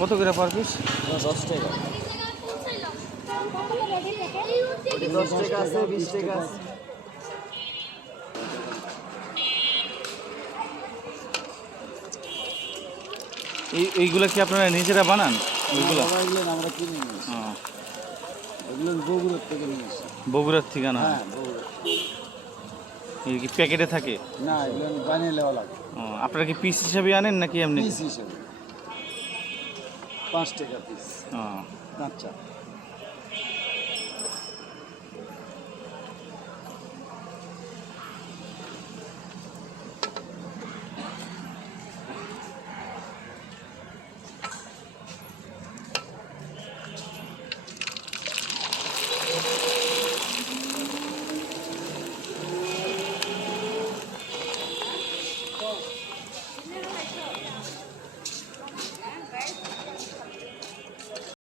কত করে per piece? 10 টাকা। 10 টাকা আছে, 20 টাকা আছে। এইগুলা কি আপনারা নিজেরা বানান? ওইগুলো আমরা কিনে নিয়েছি। হ্যাঁ, এগুলো বগুড়ার থেকে নিয়েছি। বগুড়ার থেকে না? হ্যাঁ, বগুড়া। এই কি প্যাকেটে থাকে? না, এগুলো বানিয়ে নেওয়া লাগে। আপনারা কি পিস হিসাবে আনেন নাকি এমনি? পিস হিসেবে 5 টাকা পিস। ও আচ্ছা।